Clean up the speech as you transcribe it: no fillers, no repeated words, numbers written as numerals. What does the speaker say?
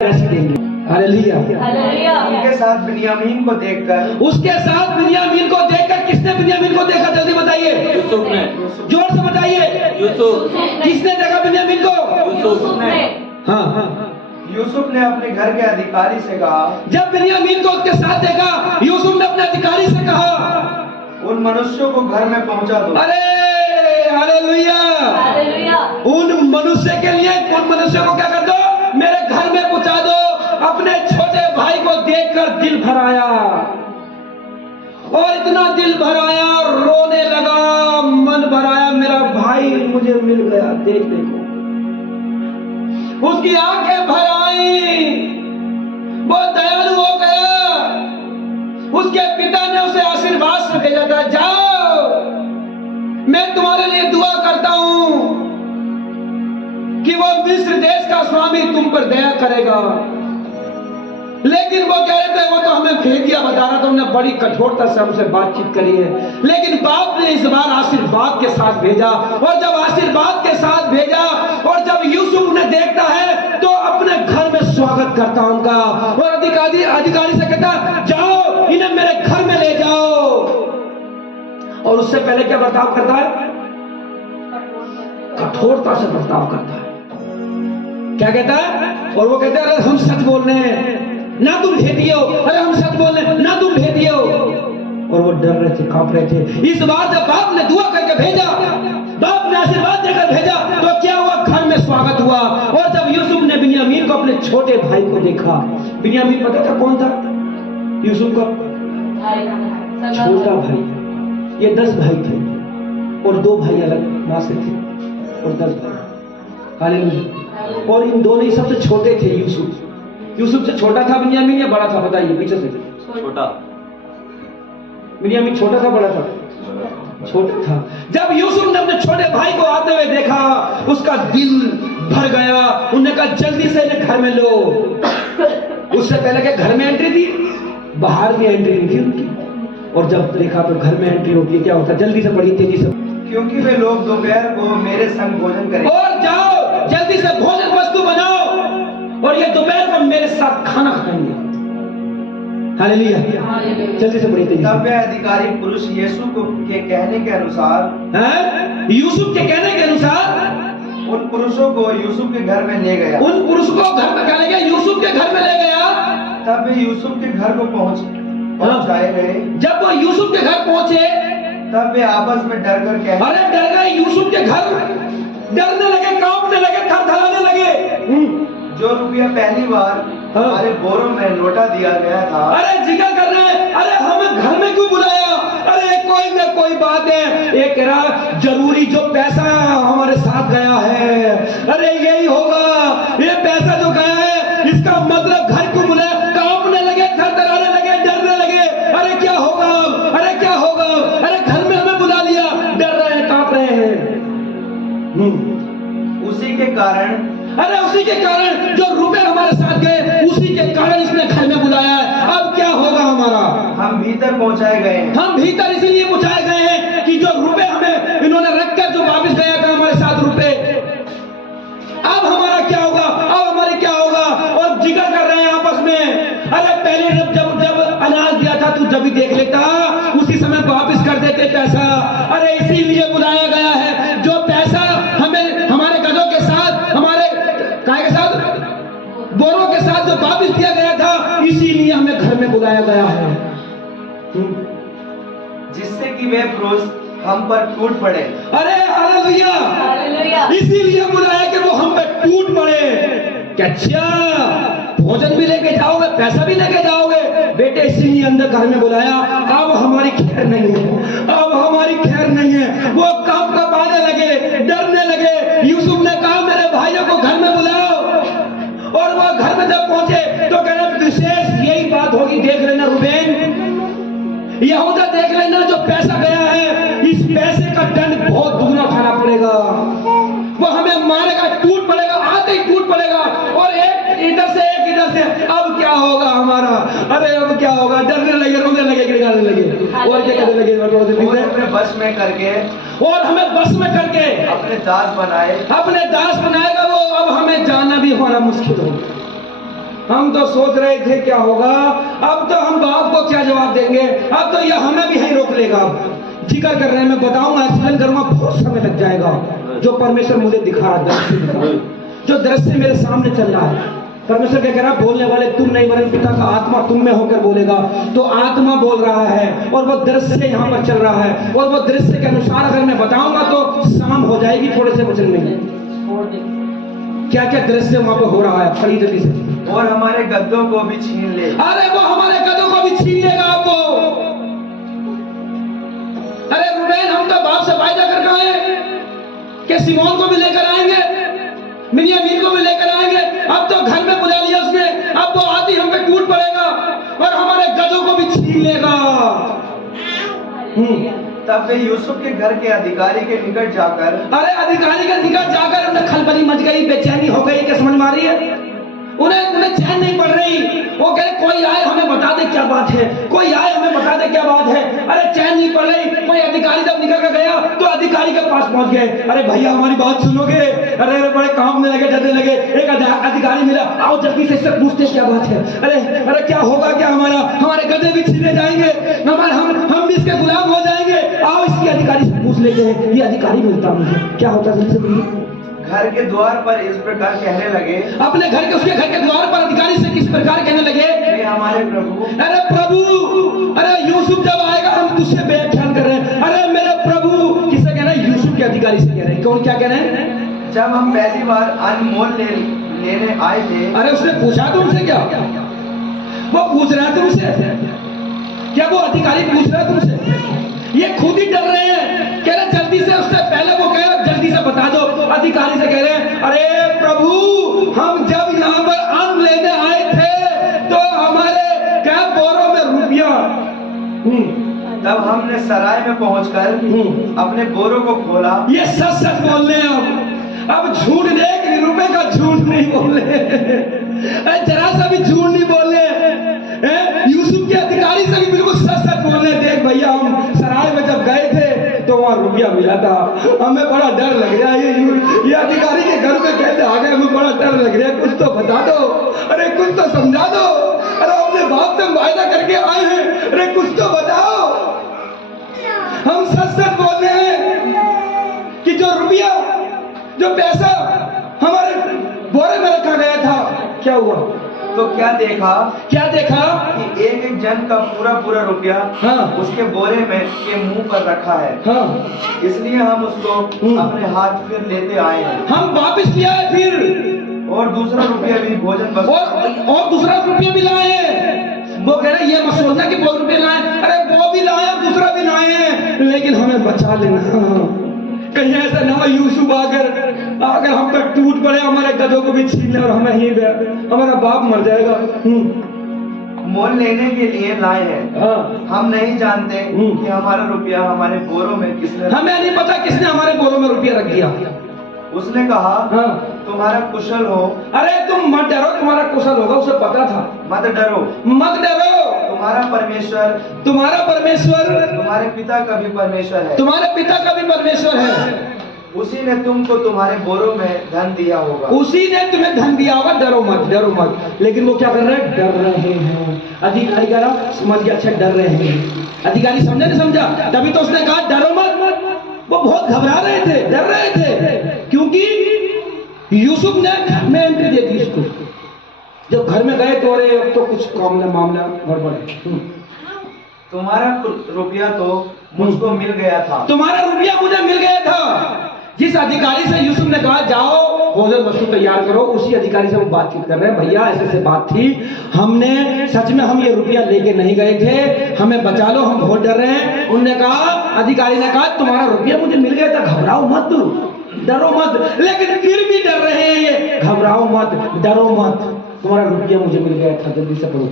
Hallelujah. उनके साथ बिन्यामीन को देखकर, उसके साथ बिन्यामीन को देखकर, किसने बिन्यामीन को देखा? जल्दी बताइए। यूसुफ ने। जोर से बताइए। यूसुफ। किसने देखा बिन्यामीन को? यूसुफ ने। हाँ। यूसुफ ने अपने घर के अधिकारी से कहा, जब बिन्यामीन को उसके साथ देखा, यूसुफ ने अपने अधिकारी से कहा, उन मनुष्यों को घर में पहुंचा दो। अरे हालेलुया। उन मनुष्य के लिए, उन मनुष्य को क्या कर दो? मेरे घर में पहुंचा दो। अपने छोटे भाई को देखकर दिल भर आया, और इतना दिल भर आया, रोने लगा, मन भर आया, मेरा भाई मुझे मिल गया देखने को। उसकी आंखें भर आई, वो दयालु हो गया। उसके पिता ने उसे आशीर्वाद से भेजा था, जाओ मैं तुम्हारे लिए दुआ करता हूं कि वो मिस्र देश का स्वामी तुम पर दया करेगा। लेकिन वो कह रहे थे, वो तो हमें भेज दिया, बता रहा था, उन्होंने बड़ी कठोरता से हमसे बातचीत करी है। लेकिन बाप ने इस बार आशीर्वाद के साथ भेजा, और जब आशीर्वाद के साथ भेजा, और जब यूसुफ ने देखता है तो अपने घर में स्वागत करता उनका, और अधिकारी से कहता, जाओ इन्हें मेरे घर में ले जाओ। और उससे पहले क्या बर्ताव करता है? कठोरता से बर्ताव करता है। क्या कहता है? और वो कहते हैं, अरे हम सच बोल रहे हैं, ना तुम भेदिए हो। अरे हम सच बोल रहे हैं, ना तुम भेदिए हो। और वो डर रहे थे, कांप रहे थे। इस बार जब बाप ने दुआ करके भेजा, बाप ने आशीर्वाद देकर भेजा, तो क्या हुआ? घर में स्वागत हुआ। और जब यूसुफ ने बिन्यामीन को, अपने छोटे भाई को देखा, बिन्यामीन पता था कौन था? यूसुफ का छोटा भाई। ये 10 भाई थे, और 2 भाई अलग मां से थे, और 10 भाई। हालेलुया। और इन दोनों ही सबसे छोटे थे यूसुफ। यूसुफ से छोटा था बिन्यामीन या बड़ा था? बताइए पीछे से। छोटा। बिन्यामीन छोटा था बड़ा था? छोटा था। जब यूसुफ ने अपने छोटे भाई को आते हुए देखा, उसका दिल भर गया। उन्होंने कहा, जल्दी से इन्हें घर में लो। उससे पहले के घर में एंट्री थी, बाहर में एंट्री नहीं थी उनकी। और जब देखा तो घर में एंट्री होती है, क्या होता? जल्दी से पढ़िए, तेजी से। क्योंकि वे लोग दोपहर को मेरे संग भोजन करेंगे। और जाओ जल्दी से भोजन वस्तु बनाओ, और ये दोपहर को मेरे साथ खाना खाएंगे। हालेलुया। जल्दी से पढ़िए, तेजी से। तब वे अधिकारी पुरुष यीशु के कहने के अनुसार, यूसुफ के कहने के अनुसार, उन पुरुषों को यूसुफ के घर में ले गया। उन पुरुष को घर में ले गया, यूसुफ के घर में ले गया। तब वे यूसुफ के घर को पहुंचाए गए। जब वो यूसुफ के घर पहुंचे, तब वे आपस में डर कर कहे, अरे डर गए यूसुफ के घर, डरने लगे, कांपने लगे, थरथराने लगे। जो रुपया पहली बार हमारे बोरों में लौटा दिया गया था, अरे जिक्र कर रहे हैं, अरे हमें घर में क्यों बुलाया? अरे कोई ना कोई बात है, एक जरूरी जो पैसा हमारे साथ गया है, अरे यही होगा, ये पैसा जो गया है, इसका मतलब घर क्यों बुलाया? कांपने लगे, थरथराने लगे, डरने लगे। अरे क्या होगा? अरे क्या होगा? अरे घर में हमें बुला लिया, डर रहे हैं, कांप रहे हैं। उसी के कारण, अरे उसी के कारण जो रुपए हमारे साथ गए, उसी के कारण इसने घर में बुलाया है। अब क्या होगा हमारा? हम भीतर पहुंचाए गए हैं। हम भीतर इसीलिए पहुंचाए गए हैं कि जो रुपए हमें इन्होंने रखकर जो वापस गया था हमारे साथ रुपए, अब हमारा क्या होगा? अब हमारे क्या होगा? और जिक्र कर रहे हैं आपस में, अरे पहले जब अनाज दिया था तू जब भी देख लेता, उसी समय वापस कर देते पैसा। अरे इसीलिए बुलाया गया है, जो पैसा हमें हमारे गधों के साथ, हमारे काय के साथ, बोरों के साथ जो वापस दिया गया था, इसीलिए हमें घर में बुलाया गया है, जिससे कि वे पुरुष हम पर टूट पड़े। अरे हालेलुया। इसीलिए बुलाया कि वो हम पे टूट पड़े। क्या भोजन भी लेके जाओगे, पैसा भी लेके जाओगे? बेटे इसीलिए अंदर घर में बुलाया। अब हमारी खैर नहीं है, अब हमारी खैर नहीं है। वो कांप कांपाने लगे, डरने लगे। यूसुफ ने कहा, मेरे भाइयों को घर में बुलाओ। और वो घर में जब पहुंचे तो कह रहे, विशेष यही बात होगी, देख लेना रूबेन, यहूदा देख लेना, जो पैसा गया है, इस पैसे का दंड बहुत दुगना उठाना पड़ेगा। वो हमें मारेगा, टूट पड़ेगा, आते ही टूट पड़ेगा। और एक इधर से, एक इधर से। अब क्या होगा हमारा? अरे अब क्या होगा? डरने लगे, रोने लगे, गिड़गाने लगे, और क्या करने लगे? हमें बस में करके, और हमें बस में करके अपने दास बनाए। अपने दास बनाएगा वो। अब हमें जाना भी हमारा मुश्किल होगा। हम तो सोच रहे थे क्या होगा, अब तो हम बाप को क्या जवाब देंगे, अब तो यह हमें भी नहीं रोक लेगा। जिक्र कर रहे हैं, मैं बताऊंगा, एक्सप्लेन करूंगा, बहुत समय लग जाएगा। जो परमेश्वर मुझे दिखा रहा है, जो दृश्य मेरे सामने चल रहा है, परमेश्वर क्या कह रहा है, बोलने वाले तुम नहीं वरन पिता का आत्मा तुम में होकर बोलेगा। तो आत्मा बोल रहा है और वो दृश्य यहाँ पर चल रहा है, और वो दृश्य के अनुसार अगर मैं बताऊंगा तो शाम हो जाएगी थोड़े से वचन में। क्या क्या दृश्य वहां पर हो रहा है, बड़ी जल्दी से। और हमारे गद्दों को भी छीन ले। अरे वो हमारे गद्दों को भी छीन लेगा आपको। अरे रुबेन, हम तो बाप से वायदा करके आए कि सिमोन को भी लेकर आएंगे, मिन्यामीन को भी लेकर आएंगे। अब तो घर में बुला लिया उसने, अब वो आदि हम पे टूट पड़ेगा और हमारे गधों को भी छीन लेगा। तब वे यूसुफ के घर के अधिकारी के निकट जाकर, अरे अधिकारी के निकट जाकर उन्हें खलबली मच गई, बेचैनी हो गई। क्या समझ में आ रही है? उन्हें चैन नहीं पड़ रही। वो कहे कोई आए हमें बता दे क्या बात है, कोई आए हमें बता दे क्या बात है। अरे चैन नहीं पड़ रही। कोई अधिकारी जब निकल कर गया तो अधिकारी के पास पहुंच गए। अरे भैया हमारी बात सुनोगे? अरे बड़े काम में लगे, डरने लगे। एक अधिकारी मिला, आओ जल्दी से इससे पूछते क्या बात है। अरे क्या होगा, क्या हमारे गधे भी छीने जाएंगे, हम भी इसके गुलाम हो जाएंगे। आओ इसके अधिकारी से पूछ लेते हैं। ये अधिकारी मिलता मुझे, क्या होता है? घर के द्वार पर इस प्रकार कहने लगे, अपने घर के उसके घर के द्वार पर अधिकारी से किस प्रकार कहने लगे? हमारे प्रभु, अरे प्रभु, अरे यूसुफ जब आएगा हम तुझसे व्याख्यान कर रहे हैं। अरे मेरे प्रभु, किससे कह रहे हैं? यूसुफ के अधिकारी से कह रहे हैं। कौन क्या कह रहे हैं? जब हम पहली बार अनमोल लेने आए थे। अरे उसने पूछा तुमसे क्या? वो पूछ रहा है तुमसे क्या? वो अधिकारी पूछ रहा है तुमसे? ये खुद ही डर रहे हैं, कह रहे जल्दी से, उससे पहले वो कह रहे जल्दी से बता दो। अधिकारी से कह रहे हैं, अरे प्रभु, हम जब यहाँ पर अन्न लेने आए थे तो हमारे क्या बोरों में रुपया। तब हमने सराय में पहुंचकर अपने बोरों को खोला। ये सच सच बोल रहे हैं। अब झूठ, 1 रुपए का झूठ नहीं बोल रहे, जरा सा भी झूठ नहीं बोल रहे। यूसुफ के अधिकारी से भी बिल्कुल सच सच बोल रहे। देख भैया, हम सराय में जब गए थे तो वहाँ रुपया मिला था, हमें बड़ा डर लग रहा है। ये अधिकारी के घर में कैसे आ गए, हमें बड़ा डर लग रहा है। कुछ तो बता दो, अरे कुछ तो समझा दो। अरे अपने बाप से वायदा करके आए हैं, अरे कुछ तो बताओ। हम सच सच बोल रहे हैं कि जो रुपया, जो पैसा हमारे बोरे में रखा गया था, क्या हुआ? तो क्या देखा कि एक जन का पूरा रुपया उसके बोरे में के मुंह पर रखा है। इसलिए हम उसको अपने हाथ फिर लेते आए हैं। हम वापस ले आए फिर, और दूसरा रुपया भी भोजन बस और दूसरा रुपया भी लाए। वो कह रहे ये मत सोचना कि बहुत रुपये लाए, अरे वो भी लाए, दूसरा भी लाए, लेकिन हमें बचा लेना। कहीं ऐसा ना हो यूसुफ अगर हम पर टूट पड़े, हमारे गधों को भी छीन ले और हमें ही हमारा बाप मर जाएगा। मोल लेने के लिए लाए हैं। हम नहीं जानते कि हमारा रुपया हमारे बोरों में किसने, हमें नहीं पता किसने हमारे बोरों में रुपया रख दिया। उसने कहा, तुम्हारा कुशल हो। अरे तुम मत डरो, तुम्हारा कुशल होगा, उसे पता था। मत डरो, तुम्हारा परमेश्वर तुम्हारे पिता का भी परमेश्वर है। तुम्हारे पिता का भी परमेश्वर है। उसी ने तुमको तुम्हारे बोरों में धन दिया होगा। उसी ने तुम्हें धन दिया होगा। डरो मत। लेकिन वो क्या कर रहे हैं? डर रहे हैं। अधिकारी करा समझ गया, अच्छा डर रहे हैं। अधिकारी समझा नहीं समझा, तभी तो उसने कहा डरो मत। वो बहुत घबरा रहे थे, डर रहे थे, क्योंकि यूसुफ ने घर में एंट्री दे दी उसको। जब घर में गए तो अरे अब तो कुछ मामला गड़बड़ है। तुम्हारा रुपया तो मुझको मिल गया था। तुम्हारा रुपया मुझे मिल गया था। जिस अधिकारी से यूसुफ ने कहा जाओ भोजन वस्तु तैयार करो, उसी अधिकारी से वो बातचीत कर रहे हैं। भैया ऐसे बात थी, हमने सच में हम ये रुपया लेके नहीं गए थे, हमें बचा लो, हम बहुत डर रहे हैं। उन्होंने कहा, अधिकारी ने कहा तुम्हारा रुपया मुझे मिल गया था, घबराओ मत, डरो मत। लेकिन फिर भी डर रहे हैं ये, घबराओ मत, डरो मत, तुम्हारा रुपया मुझे मिल गया था। जल्दी से पढ़ो।